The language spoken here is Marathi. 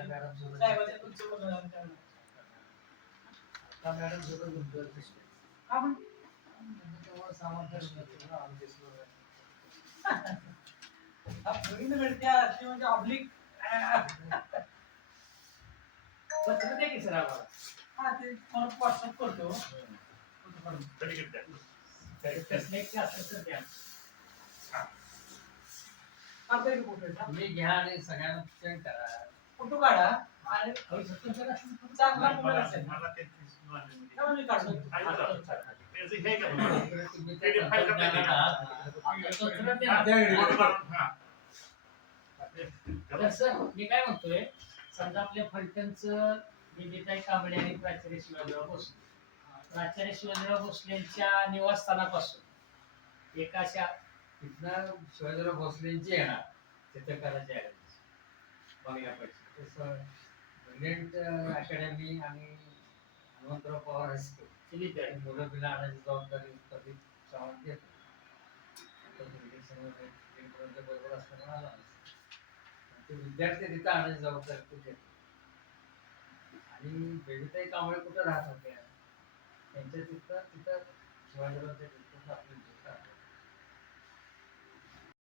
साहेबाच्या तुमचं बघा आता मॅडम सोबत गुंतवत आपण सामान म्हणजे ऑब्लिक पत्र द्या की सर आम्हाला. हा ते मला व्हॉट्सअप करतो. तुम्ही घ्या आणि सगळ्यांना सेंड करा. फोटो काढा आणि चांगला मोबाईल असेल मी काढतो. मी काय म्हणतोय, समजा आपल्या फलटणचं विजयताई कांबळे आणि प्राचार्य शिवाजीराव भोसले, प्राचार्य शिवाजीराव भोसलेंच्या निवासस्थानापासून एका अशा तिथनं शिवाजीराव भोसलेंची येणार चित्रकाराची बघण्यापाहिजे तसं ब्रिलियंट अकॅडमी आणि हनुमंतराव पवार हायस्कूल मुलं बिलं आणायची जबाबदारी प्रदीप सावंत घेतो. बरोबर असताना आला ते विद्यार्थी तिथं आणायची जबाबदारी तू घेतो. आणि बेबीताई कांबळे कुठं राहत होत्या त्यांच्या तिथं शिवाजीरावच्या तिथं आपली